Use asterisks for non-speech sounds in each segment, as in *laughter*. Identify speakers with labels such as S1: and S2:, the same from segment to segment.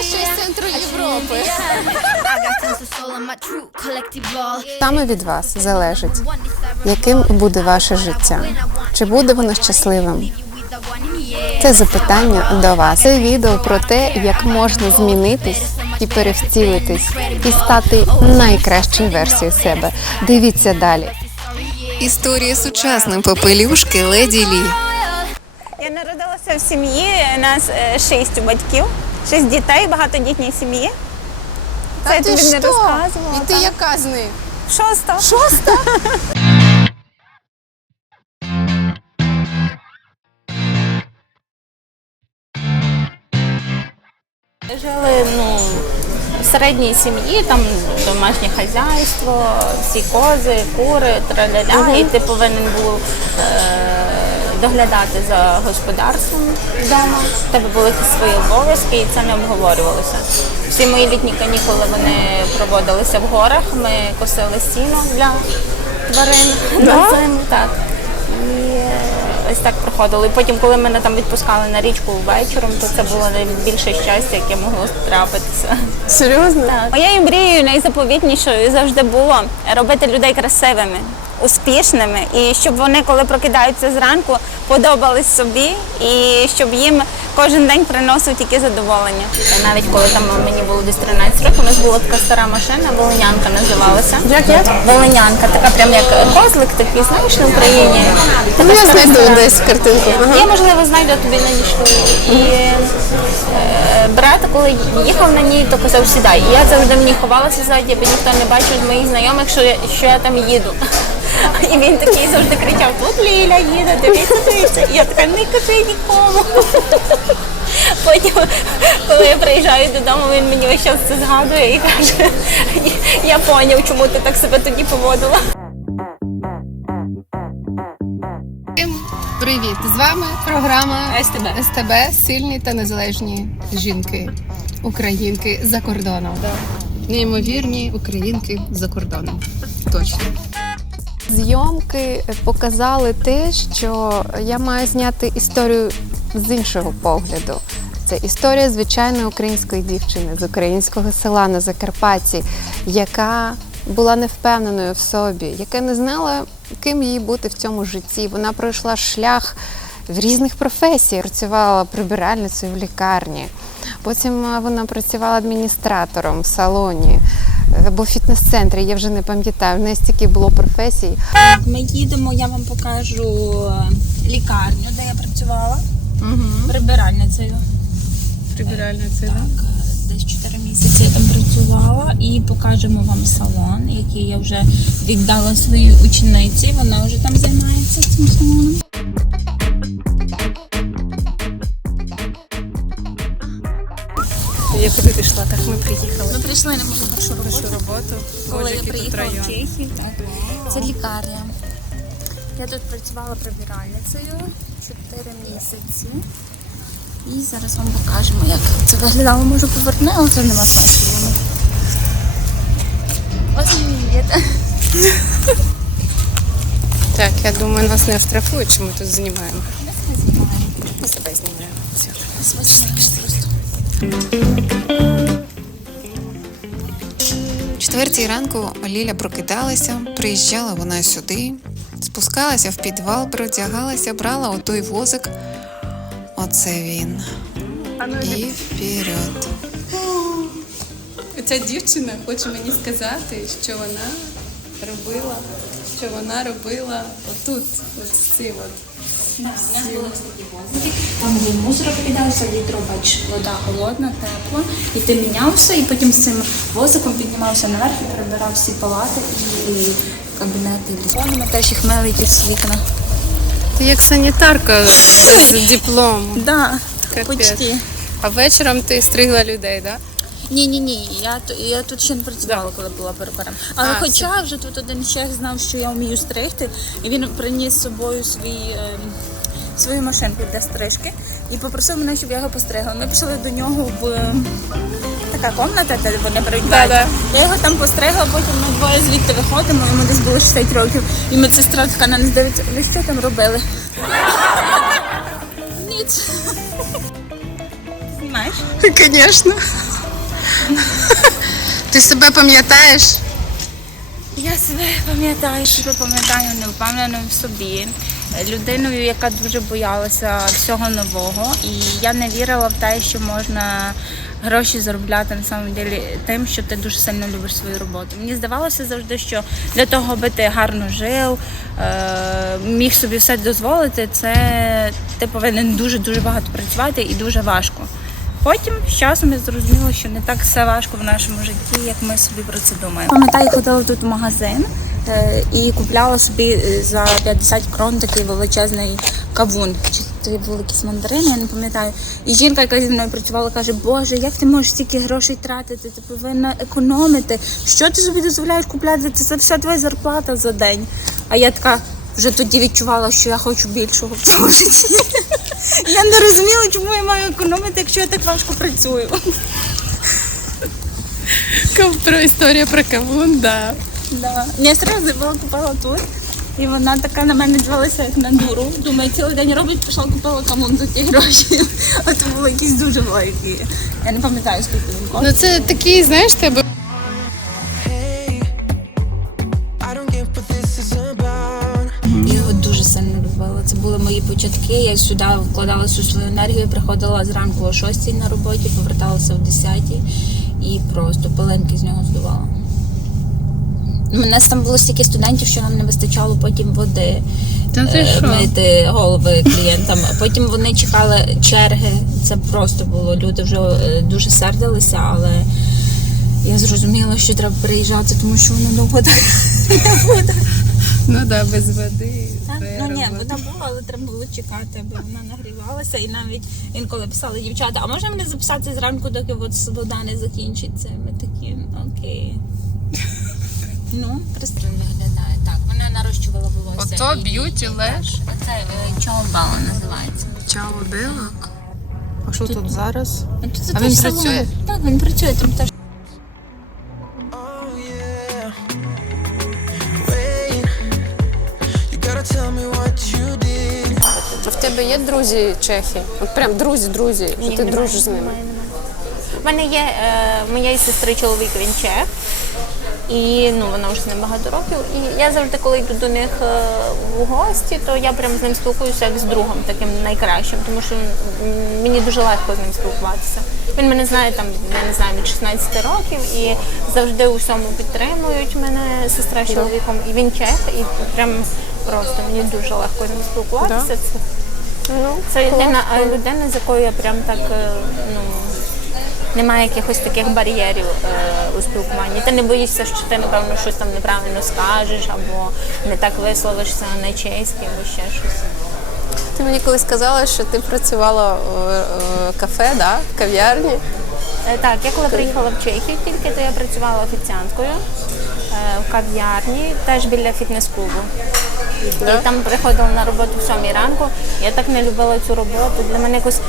S1: Ще центру Європи. Саме від вас залежить, яким буде ваше життя. Чи буде воно щасливим? Це запитання до вас. Це відео про те, як можна змінитись і перевтілитись, і стати найкращою версією себе. Дивіться далі. Історія сучасної попелюшки Леді Лі.
S2: Я народилася в сім'ї. Нас е, шість батьків, шість дітей, багатодітній сім'ї. Це я тобі не розказувала.
S1: І ти
S2: так.
S1: яка з них?
S2: Шоста.
S1: Шоста?
S3: Жили ну, в середній сім'ї, там домашнє хазяйство, всі кози, кури, траля-ля, і ти повинен був е, доглядати за господарством вдома. У тебе були свої обов'язки, і це не обговорювалося. Всі мої літні канікули вони проводилися в горах. Ми косили сіно для тварин на зиму. Так. І е, ось так проходило. І потім, коли мене там відпускали на річку вечором, то це було найбільше щастя, яке могло трапитися.
S1: Серйозно?
S2: Моєю мрією найзаповітнішою завжди було робити людей красивими, успішними, і щоб вони, коли прокидаються зранку, подобались собі, і щоб їм кожен день приносив тільки задоволення.
S3: Навіть коли там мені було десь 13 років, у нас була така стара машина, волинянка називалася.
S1: Як як?
S3: Волинянка, така прям як козлик такий, знаєш, на Україні.
S1: Ну, я знайду десь картинку.
S3: Я, можливо, знайду тобі надішлю. І е, брат, коли їхав на ній, то казав сідай. І я завжди ній ховалася ззаді, аби ніхто не бачив моїх знайомих, що я, що я там їду. *laughs* І він такий завжди кричав, тут Ліля їде, дивіться, дивіться. І я така, не кажи нікому. *laughs* Потім, коли я приїжджаю додому, він мені весь час це згадує і каже, я поняв, чому ти так себе тоді поводила.
S1: Привіт! З вами програма
S3: СТБ.
S1: СТБ Сильні та незалежні жінки, українки за кордоном. Неймовірні українки за кордоном. Точно. Зйомки показали те, що я маю зняти історію з іншого погляду. Це історія звичайної української дівчини з українського села на Закарпатті, яка була невпевненою в собі, яка не знала, ким їй бути в цьому житті. Вона пройшла шлях в різних професій, працювала прибиральницею в лікарні. Потім вона працювала адміністратором в салоні е, або фітнес-центрі. Я вже не пам'ятаю. В неї стільки було професій.
S2: Ми їдемо, я вам покажу е, лікарню, де я працювала прибиральницею.
S1: Прибиральницею,
S2: Так, десь 4 місяці я там працювала і покажемо вам салон, який я вже віддала своїй учениці. Вона вже там займається цим салоном.
S1: Пішла, так ми приїхали.
S2: Ми прийшли на мою першу роботу,
S1: роботу.
S2: коли я приїхала в Чехію. Це лікарня. Я тут працювала прибиральницею 4 місяці. І зараз вам покажемо, як це виглядало. Можу повернути, але це нема сенсу. Ось вид.
S1: Так, я думаю, нас не оштрафують, що ми тут знімаємо. Ми себе знімаємо. Все. Четвертій ранку Ліля прокидалася, приїжджала вона сюди, спускалася в підвал, переодягалася, брала отой возик. Оце він. І вперед. Ця дівчина хоче мені сказати, що вона робила, що вона робила отут, от цим от.
S2: Там був мусор кидався, бач, вода холодна, тепла. І ти мінявся, і потім з цим возиком піднімався наверх і перебирав всі палати і кабінети. Віконами теж їх мели з вікна.
S1: Ти як санітарка з дипломом.
S2: Да, почти.
S1: А вечором ти стригла людей, так?
S2: Ні, ні, ні. Я, ту- я тут ще не працювала, коли була перукарем. Але
S1: А,
S2: хоча вже тут один чех знав, що я вмію стригти, і він приніс з собою свій, ем, свою машинку для стрижки і попросив мене, щоб я його постригла. Ми пішли до нього в ем, така комната, де вони переодягаються. Я його там постригла, потім ми двоє звідти виходимо, йому десь було 60 років. І медсестра така на нас дивиться, ви що там робили? *laughs* Ніч. Знімай.
S4: знаєш?
S3: Звісно. *laughs* Ти себе пам'ятаєш?
S4: Я себе пам'ятаю, себе пам'ятаю невпевненою в собі, людиною, яка дуже боялася всього нового, і я не вірила в те, що можна гроші заробляти на самом деле тим, що ти дуже сильно любиш свою роботу. Мені здавалося завжди, що для того, аби ти гарно жив, е, міг собі все дозволити, це ти повинен дуже дуже багато працювати і дуже важко. Потім з часом я зрозуміла, що не так все важко в нашому житті, як ми собі про це думаємо. Пам'ятаю, ходила тут в магазин е, і купляла собі е, за 50 крон такий величезний кавун. Чи це були якісь мандарини, я не пам'ятаю. І жінка, яка зі мною працювала, каже: Боже, як ти можеш стільки грошей тратити? Ти повинна економити. Що ти собі дозволяєш купляти? Це, вся твоя зарплата за день. А я така вже тоді відчувала, що я хочу більшого в цьому житті. Я не розуміла, чому я маю економити, якщо я так важко працюю.
S3: Про історія про кавун, да.
S4: Да. Я одразу була купила тут, і вона така на мене дивилася як на дуру. Думаю, цілий день робить, пішла купила камун за ті гроші. А це були якісь дуже великі. Я не пам'ятаю, скільки він коштує.
S3: Ну це такий, знаєш, тебе
S4: були мої початки. Я сюди вкладала всю свою енергію, приходила зранку о 6 на роботі, поверталася о 10 і просто пеленки з нього здувала. У нас там було стільки студентів, що нам не вистачало потім води.
S3: Та ти
S4: е,
S3: що?
S4: мити голови клієнтам. Потім вони чекали черги. Це просто було. Люди вже е, дуже сердилися, але я зрозуміла, що треба переїжджати, тому що воно довго так *laughs* не буде.
S3: ну да, без води.
S4: Так,
S3: це
S4: ну ні,
S3: робота.
S4: вода була, але треба було чекати, аби вона нагрівалася. І навіть інколи писали дівчата, а можна мене записати зранку, доки от вода не закінчиться? Ми такі, окей. *laughs* Ну, пристойно виглядає. Так, вона нарощувала волосся.
S3: Ото
S4: і-
S3: Beauty Lash?
S4: Оце е, чаобала називається.
S3: Чао. А що тут зараз?
S4: А, тут
S3: А він працює?
S4: Так, він працює, там теж.
S3: Тебе є друзі чехи? От прям друзі, друзі, що ти
S2: немає,
S3: дружиш з ними.
S2: У мене є е, моєї сестри чоловік, він чех. І ну вона вже з ним багато років. І я завжди, коли йду до них е, в гості, то я прям з ним спілкуюся як з другом, таким найкращим, тому що мені дуже легко з ним спілкуватися. Він мене знає там, я не знаю, від 16 років і завжди у всьому підтримують мене сестра з чоловіком. І він чех, і прям просто мені дуже легко з ним спілкуватися. Це
S3: Ну,
S2: це єдина а, людина, з якою я прям так е, ну. Немає якихось таких бар'єрів е, у спілкуванні. Ти не боїшся, що ти, напевно, щось там неправильно скажеш, або не так висловишся на чеськи, або ще щось.
S3: Ти мені колись сказала, що ти працювала в е, кафе, да? в кав'ярні.
S2: Е, Так, я коли приїхала в Чехію тільки, то я працювала офіціанткою в кав'ярні, теж біля фітнес-клубу.
S3: Да?
S2: Там приходила на роботу в сьомій ранку. Я так не любила цю роботу. Для мене якось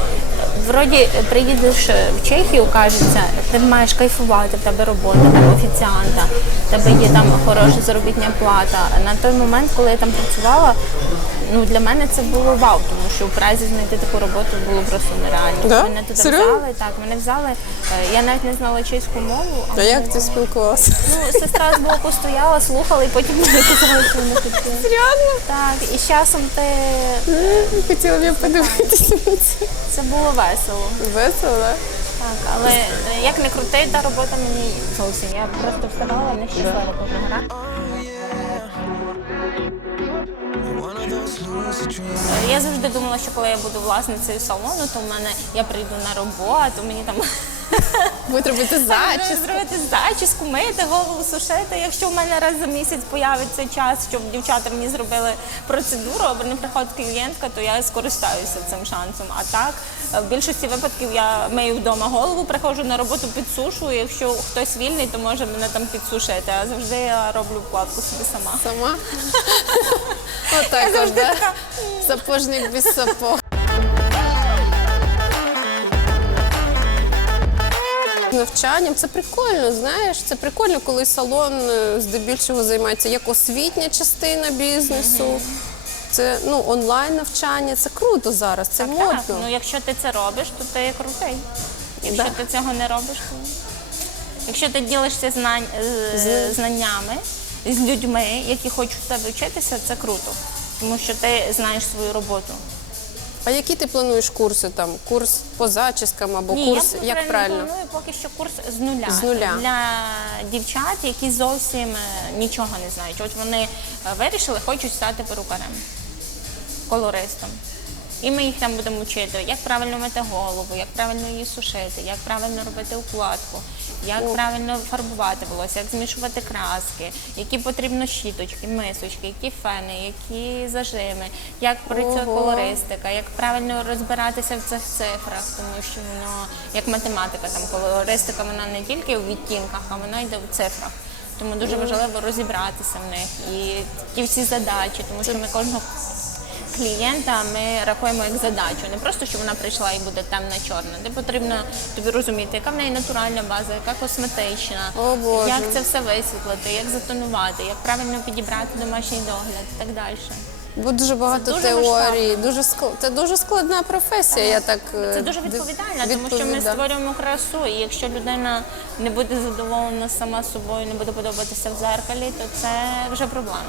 S2: вроді приїдеш в Чехію, кажеться, ти маєш кайфувати, в тебе робота, там офіціанта, в тебе є там хороша заробітня плата. На той момент, коли я там працювала, ну для мене це було вау, тому що в Празі знайти таку роботу було просто нереально.
S3: Да?
S2: Мене туди
S3: Серйозно?
S2: взяли, так, мене взяли. Е, Я навіть не знала чеську мову.
S3: А
S2: мене
S3: як ти спілкувалася?
S2: Ну, сестра з боку стояла, слухала і потім мені казала, що вона хотіла.
S3: Серйозно?
S2: Так, і з часом ти
S3: Хотіла б я подивитися на це.
S2: це було весело.
S3: Весело, так?
S2: Так, але е, як не крути, та робота мені зовсім. Я просто вставала нещаслива кожного разу. Я завжди думала, що коли я буду власницею салону, то в мене я прийду на роботу, мені там *laughs*
S3: Будуть робити *laughs* зачіс.
S2: зробити зачіску, мити голову, сушити. Якщо в мене раз за місяць появиться час, щоб дівчата мені зробили процедуру, або не приходить клієнтка, то я скористаюся цим шансом. А так, е, в більшості випадків я мию вдома голову, приходжу на роботу, підсушую. Якщо хтось вільний, то може мене там підсушити. А завжди я роблю вкладку собі сама.
S3: Сама? *laughs* Отак, от, да? Сапожник без сапог. Навчанням це прикольно, знаєш. Це прикольно, коли салон е, здебільшого займається як освітня частина бізнесу. Це ну онлайн навчання. Це круто зараз. Це
S2: Так,
S3: модно.
S2: так. Ну якщо ти це робиш, то ти крутий. Якщо
S3: Да.
S2: ти цього не робиш, то якщо ти ділишся знань, з, знаннями з людьми, які хочуть в тебе вчитися, це круто. Тому що ти знаєш свою роботу.
S3: А які ти плануєш курси там? Курс по зачіскам або
S2: Ні,
S3: курс,
S2: я
S3: як
S2: правильно
S3: правильно?
S2: планую поки що курс з нуля.
S3: З нуля.
S2: для дівчат, які зовсім е, нічого не знають. От вони е, вирішили, хочуть стати перукарем, колористом. І ми їх там будемо вчити, як правильно мити голову, як правильно її сушити, як правильно робити укладку, як правильно фарбувати волосся, як змішувати краски, які потрібно щіточки, мисочки, які фени, які зажими, як працює
S3: Ого.
S2: колористика, як правильно розбиратися в цих цифрах, тому що воно як математика, там колористика вона не тільки у відтінках, а вона йде у цифрах. Тому дуже важливо розібратися в них і ті всі задачі, тому що ми кожного клієнта ми рахуємо як задачу, не просто що вона прийшла і буде темна чорна. Де потрібно тобі розуміти, яка в неї натуральна база, яка косметична,
S3: О, Боже.
S2: як це все висвітлити, як затонувати, як правильно підібрати домашній догляд і так далі.
S3: Бо дуже багато
S2: дуже
S3: теорій, дуже скл... це дуже складна професія. Я так е,
S2: Це дуже
S3: див-
S2: відповідально, тому що ми створюємо красу, і якщо людина не буде задоволена сама собою, не буде подобатися в зеркалі, то це вже проблема.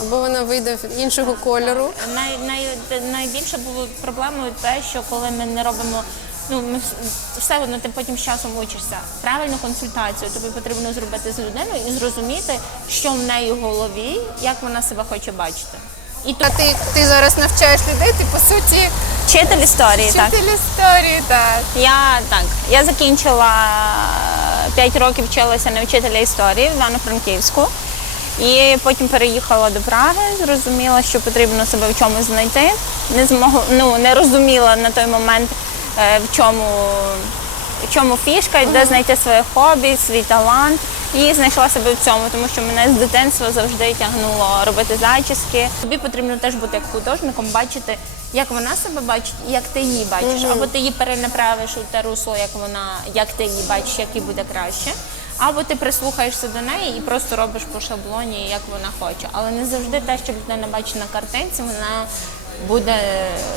S3: або вона вийде в іншого кольору.
S2: Най, най, найбільше було проблемою те, що коли ми не робимо. Ну, ми все одно ти потім з часом учишся. Правильну консультацію тобі потрібно зробити з людиною і зрозуміти, що в неї в голові, як вона себе хоче бачити. І то
S3: А ти, ти зараз навчаєш людей, ти по суті
S2: вчитель історії, так.
S3: вчитель історії, так.
S2: Я так, я закінчила 5 років вчилася на вчителя історії в Івано-Франківську. І потім переїхала до Праги, зрозуміла, що потрібно себе в чомусь знайти. Не змогла, ну не розуміла на той момент, е, в чому, в чому фішка, де знайти своє хобі, свій талант. І знайшла себе в цьому, тому що мене з дитинства завжди тягнуло робити зачіски. Тобі потрібно теж бути як художником, бачити, як вона себе бачить і як ти її бачиш. Або ти її перенаправиш у те русло, як вона, як ти її бачиш, як їй буде краще. Або ти прислухаєшся до неї і просто робиш по шаблоні, як вона хоче. Але не завжди те, що людина бачить на картинці, вона буде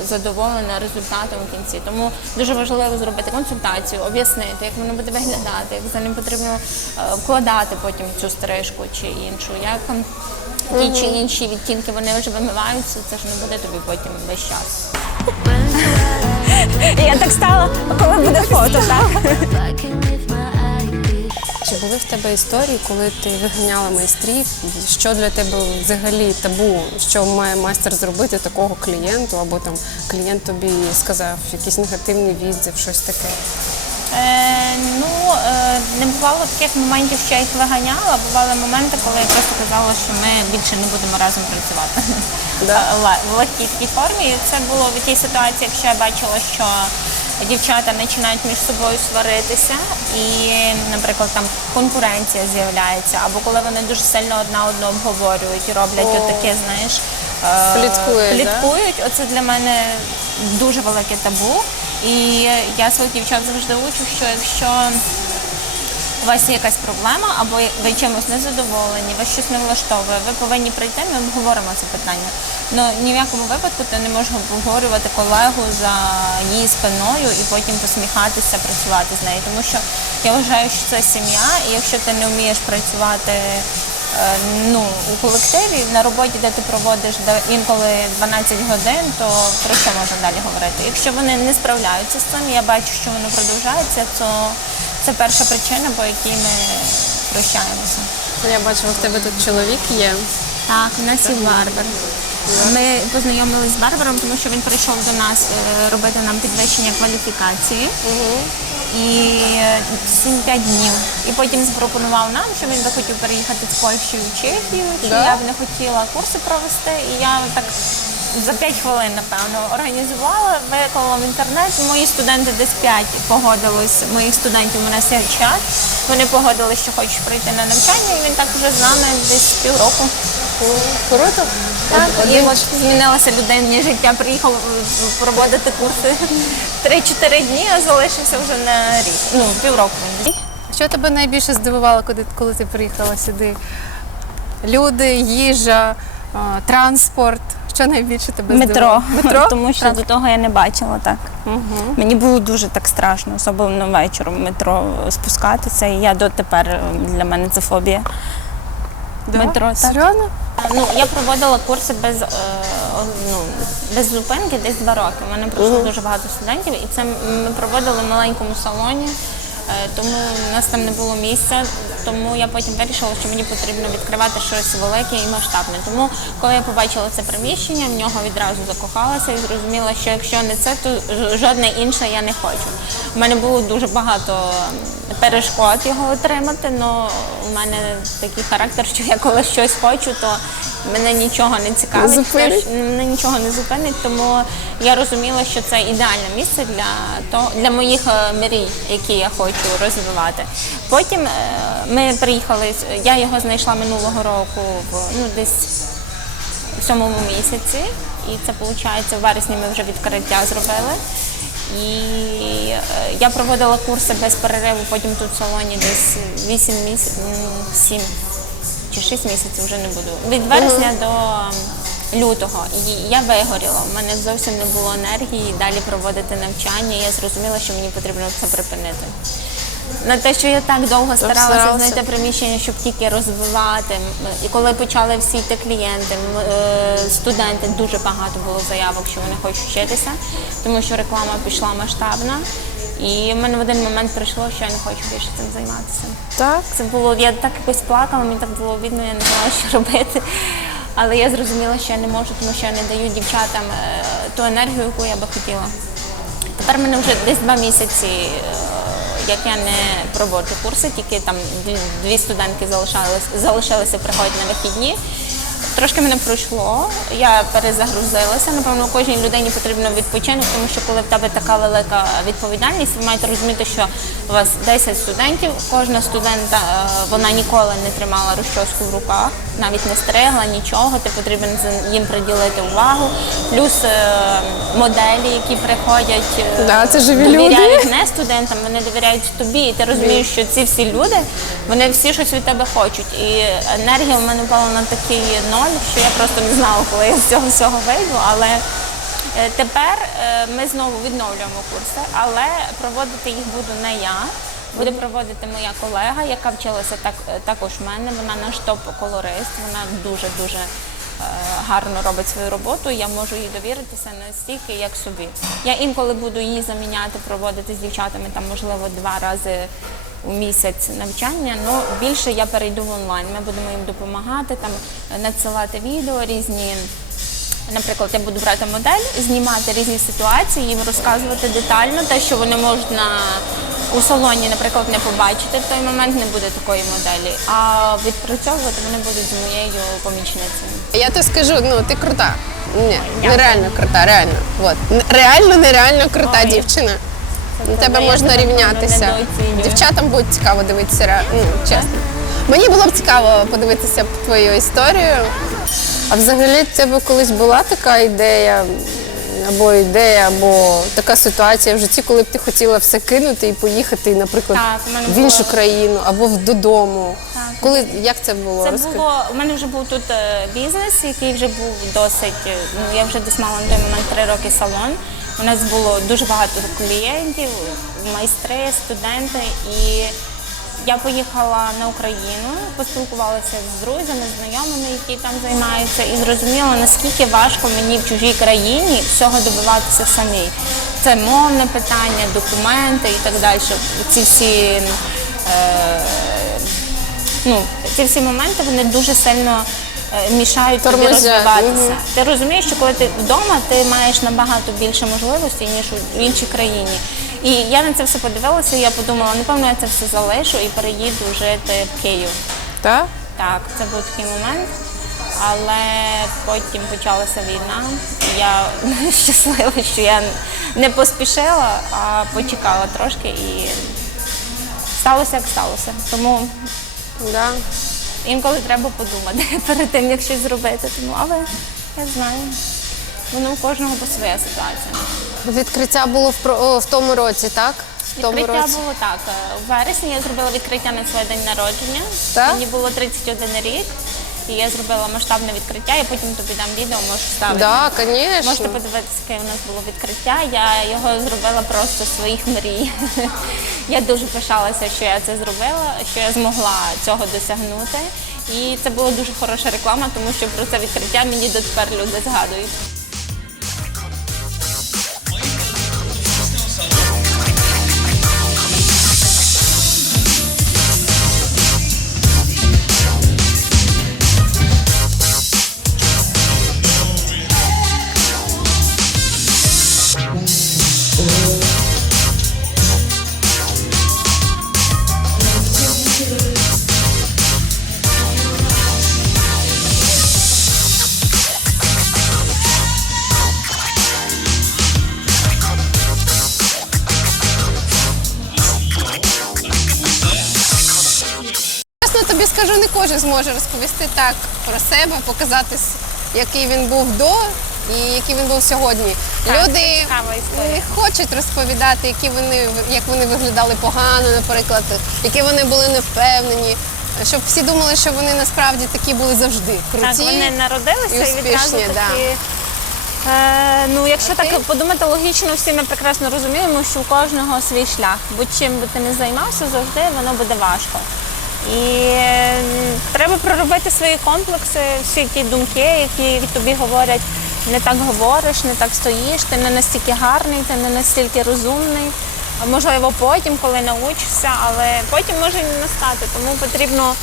S2: задоволена результатом в кінці. Тому дуже важливо зробити консультацію, об'яснити, як воно буде виглядати, як за ним потрібно е, вкладати потім цю стрижку чи іншу. Як ті чи інші відтінки вони вже вимиваються, це ж не буде тобі потім весь час. Я так стала, коли буде фото, так?
S3: Чи були в тебе історії, коли ти виганяла майстрів? Що для тебе взагалі табу? Що має майстер зробити такого клієнту? Або там клієнт тобі сказав якийсь негативний відзив, щось таке?
S2: Е, ну, е, не бувало таких моментів, що я їх виганяла. Бували моменти, коли я просто казала, що ми більше не будемо разом працювати
S3: Да?
S2: В легкій формі. Це було в тій ситуації, якщо я бачила, що дівчата починають між собою сваритися, і, наприклад, там конкуренція з'являється, або коли вони дуже сильно одна одну обговорюють і роблять
S3: О.
S2: отаке, знаєш. е,
S3: Пліткують, да?
S2: Оце для мене дуже велике табу. І я своїх дівчат завжди учу, що якщо у вас є якась проблема, або ви чимось незадоволені, вас щось не влаштовує, ви повинні прийти, ми обговоримо це питання. Ну ні в якому випадку ти не можеш обговорювати колегу за її спиною і потім посміхатися, працювати з нею. Тому що я вважаю, що це сім'я, і якщо ти не вмієш працювати е, ну, у колективі, на роботі, де ти проводиш інколи 12 годин, то про що можна далі говорити? Якщо вони не справляються з цим, я бачу, що воно продовжується, то це перша причина, по якій ми прощаємося.
S3: Я бачила, в тебе тут чоловік є.
S2: Так, у нас є барбер. Ми познайомилися з барбером, тому що він прийшов до нас е, робити нам підвищення кваліфікації. І 7-5 днів. І потім запропонував нам, що він би хотів переїхати з Польщі в Чехію, чи
S3: Да?
S2: я б не хотіла курси провести. І я так за 5 хвилин, напевно, організувала, виклала в інтернет. Мої студенти десь 5 погодились, моїх студентів у нас є чат. Вони погодились, що хочуть прийти на навчання, і він так вже з нами десь півроку.
S3: Круто?
S2: Так, і от змінилося людині життя, приїхав проводити курси 3-4 дні, а залишився вже на рік. Ну, півроку.
S3: Що тебе найбільше здивувало, коли, коли ти приїхала сюди? Люди, їжа, транспорт. Що найбільше тебе
S5: Метро.
S3: здивувало? *laughs* Метро?
S5: Тому що до того я не бачила так. Мені було дуже так страшно, особливо вечором в метро спускатися. І я дотепер е, для мене це фобія. Метро, так.
S3: Серйозно?
S2: Ну, я проводила курси без, е, ну, без зупинки десь два роки. У мене пройшло дуже багато студентів, і це ми проводили в маленькому салоні, е, тому у нас там не було місця. Тому я потім вирішила, що мені потрібно відкривати щось велике і масштабне. Тому, коли я побачила це приміщення, в нього відразу закохалася і зрозуміла, що якщо не це, то жодне інше я не хочу. У мене було дуже багато перешкод його отримати, але у мене такий характер, що я коли щось хочу, то мене нічого не цікавить,
S3: Зупинить?
S2: мене нічого не зупинить. Тому я розуміла, що це ідеальне місце для того, для моїх е, мрій, які я хочу розвивати. Потім е, ми приїхали, я його знайшла минулого року в ну десь в сьомому місяці, і це виходить в вересні ми вже відкриття зробили. І е, я проводила курси без перериву, потім тут в салоні десь 8 місяців, 7 чи 6 місяців вже не буду. Від вересня до лютого. І я вигоріла. У мене зовсім не було енергії далі проводити навчання. І я зрозуміла, що мені потрібно це припинити. На те, що я так довго старалася знайти приміщення, щоб тільки розвивати. І коли почали всі йти клієнти, е, студенти, дуже багато було заявок, що вони хочуть вчитися, тому що реклама пішла масштабна. І в мене в один момент прийшло, що я не хочу більше цим займатися.
S3: Так.
S2: Це було, я так якось плакала, мені так було видно, я не знала, що робити. Але я зрозуміла, що я не можу, тому що я не даю дівчатам е, ту енергію, яку я би хотіла. Тепер в мене вже десь два місяці, е, як я не проводжу курси, тільки там дві- студентки залишалися, залишилися приходять на вихідні. Трошки мене пройшло, я перезагрузилася. Напевно, кожній людині потрібно відпочинок, тому що коли в тебе така велика відповідальність, ви маєте розуміти, що у вас 10 студентів, кожна студентка е, вона ніколи не тримала розчоску в руках, навіть не стригла нічого. Ти потрібен їм приділити увагу. Плюс е, моделі, які приходять, е,
S3: Да, це живі люди.
S2: довіряють не студентам, вони довіряють тобі. І ти розумієш, що ці всі люди, вони всі щось від тебе хочуть. І енергія в мене впала на такий ноль, що я просто не знала, коли я з цього всього вийду. Але е, тепер ми знову відновлюємо курси, але проводити їх буду не я. Буде проводити моя колега, яка вчилася так, також в мене. Вона наш топ-колорист, вона дуже-дуже е, гарно робить свою роботу. Я можу їй довіритися настільки, як собі. Я інколи буду її заміняти, проводити з дівчатами там, можливо, два рази у місяць навчання. Ну більше я перейду в онлайн. Ми будемо їм допомагати, там надсилати відео різні. Наприклад, я буду брати модель, знімати різні ситуації, їм розказувати детально те, що вони можуть на у салоні, наприклад, не побачити в той момент, не буде такої моделі. А відпрацьовувати вони будуть з моєю помічницею.
S3: Я тобі скажу, ну ти крута. Ні, нереально крута, реально. От. Реально, нереально крута
S2: Ой.
S3: дівчина. На тебе можна рівнятися. Дівчатам буде цікаво дивитися, ну, чесно. Мені було б цікаво подивитися твою історію. А взагалі в тебе колись була така ідея, або ідея, або така ситуація в житті, коли б ти хотіла все кинути і поїхати, наприклад,
S2: Так, у мене
S3: в іншу
S2: було.
S3: країну або в- додому. Коли як це було?
S2: Це
S3: Розкажи.
S2: було у мене вже був тут е, бізнес, який вже був досить. е, Ну я вже десь мала на той момент три роки салон. У нас було дуже багато клієнтів, майстри, студенти, і я поїхала на Україну, поспілкувалася з друзями, знайомими, які там займаються, і зрозуміла, наскільки важко мені в чужій країні всього добиватися самій. Це мовне питання, документи і так далі. Ці всі. Е, ну, ці всі моменти вони дуже сильно е, мішають тобі розвиватися.
S3: мгм.
S2: Ти розумієш, що коли ти вдома, ти маєш набагато більше можливостей, ніж у- в іншій країні. І я на це все подивилася, і я подумала, напевно, я це все залишу і переїду жити в Київ.
S3: Так?
S2: Так, це був такий момент. Але потім почалася війна. і Я *laughs* щаслива, що я не поспішила, а почекала трошки і сталося, як сталося. Тому
S3: Да.
S2: Інколи треба подумати *laughs* перед тим, як щось зробити. Тому, але я знаю, воно у кожного по своя ситуація.
S3: Відкриття було в, про- в тому році, так? В тому
S2: Відкриття
S3: році.
S2: було так. е, У вересні я зробила відкриття на свій день народження.
S3: Так?
S2: Мені було 31 рік. і я зробила масштабне відкриття, і потім тобі дам відео, можеш ставити.
S3: Звісно.
S2: Можете подивитися, яке у нас було відкриття. Я його зробила просто з своїх мрій. *laughs* Я дуже пишалася, що я це зробила, що я змогла цього досягнути. І це була дуже хороша реклама, тому що про це відкриття мені дотепер люди згадують.
S3: Чесно не кожен зможе розповісти так про себе, показати, який він був до і який він був сьогодні.
S2: Так,
S3: Люди не хочуть розповідати, які вони, як вони виглядали погано, наприклад, які вони були невпевнені. Щоб всі думали, що вони насправді такі були завжди. Круті.
S2: Так, вони народилися
S3: і
S2: і,
S3: успішні,
S2: відразу
S3: да.
S2: Е, ну, якщо
S3: Окей.
S2: так подумати логічно, всі ми прекрасно розуміємо, що у кожного свій шлях. Будь-чим би ти не займався, завжди воно буде важко. І е, треба проробити свої комплекси, всі ті думки, які тобі говорять, не так говориш, не так стоїш, ти не настільки гарний, ти не настільки розумний. Можливо, потім, коли научишся, але потім може не настати. Тому потрібно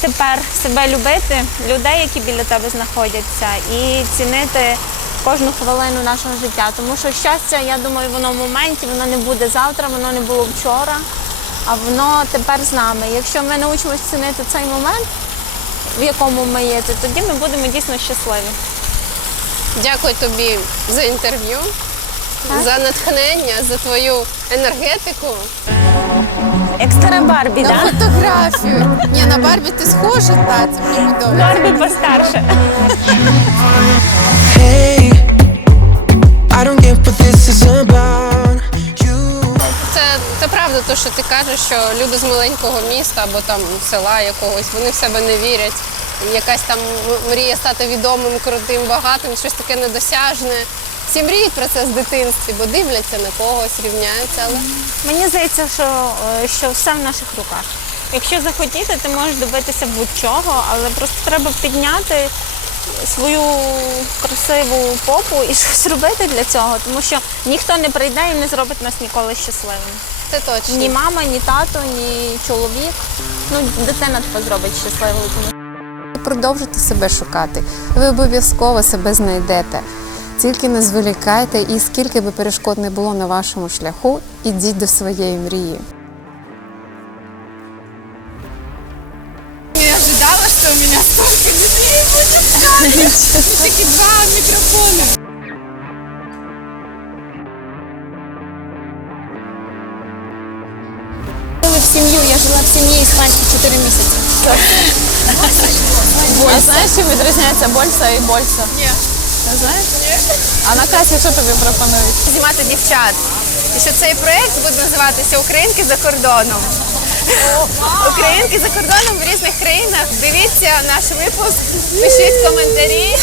S2: тепер себе любити, людей, які біля тебе знаходяться, і цінити кожну хвилину нашого життя. Тому що щастя, я думаю, воно в моменті, воно не буде завтра, воно не було вчора, а воно тепер з нами. Якщо ми навчимося цінити цей момент, в якому ми є, то тоді ми будемо дійсно щасливі.
S3: Дякую тобі за інтерв'ю, за натхнення, за твою енергетику.
S2: Як стара Барбі,
S3: На
S2: так?
S3: фотографію. Ні, на Барбі ти схожа, так, це мені подобається.
S2: Барбі постарше.
S6: Hey, I don't get what this is about.
S3: Це, правда, те, що ти кажеш, що люди з маленького міста або там села якогось, вони в себе не вірять. Якась там м- мріє стати відомим, крутим, багатим, щось таке недосяжне. Всі мріють про це з дитинства, бо дивляться на когось, рівняються, але
S2: Мені здається, що, е, що все в наших руках. Якщо захотіти, ти можеш добитися будь-чого, але просто треба підняти свою красиву попу і *laughs* щось робити для цього, тому що ніхто не прийде і не зробить нас ніколи щасливими.
S3: Це точно.
S2: Ні мама, ні тато, ні чоловік. Ну, дитина тебе зробить щасливою.
S3: Продовжуйте себе шукати. Ви обов'язково себе знайдете. Тільки не зволікайте, і скільки би перешкод не було на вашому шляху, ідіть до своєї мрії. Я ожидала, що у мене столько людей буде. *laughs* Такі два мікрофони.
S7: В семью. Я жила в семье испанки 4 месяца.
S5: А знаєш, чим відрізняється больса і больса? Ні. Не знаєш? Ні. А на касі що тобі пропонують?
S3: Знімати дівчат. І що цей проєкт буде називатися Українки за кордоном. Українки за кордоном в різних країнах. Дивіться наш випуск, пишіть коментарі.